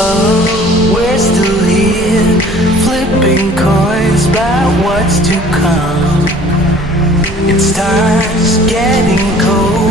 Oh, we're still here, flipping coins about what's to come. It starts getting cold.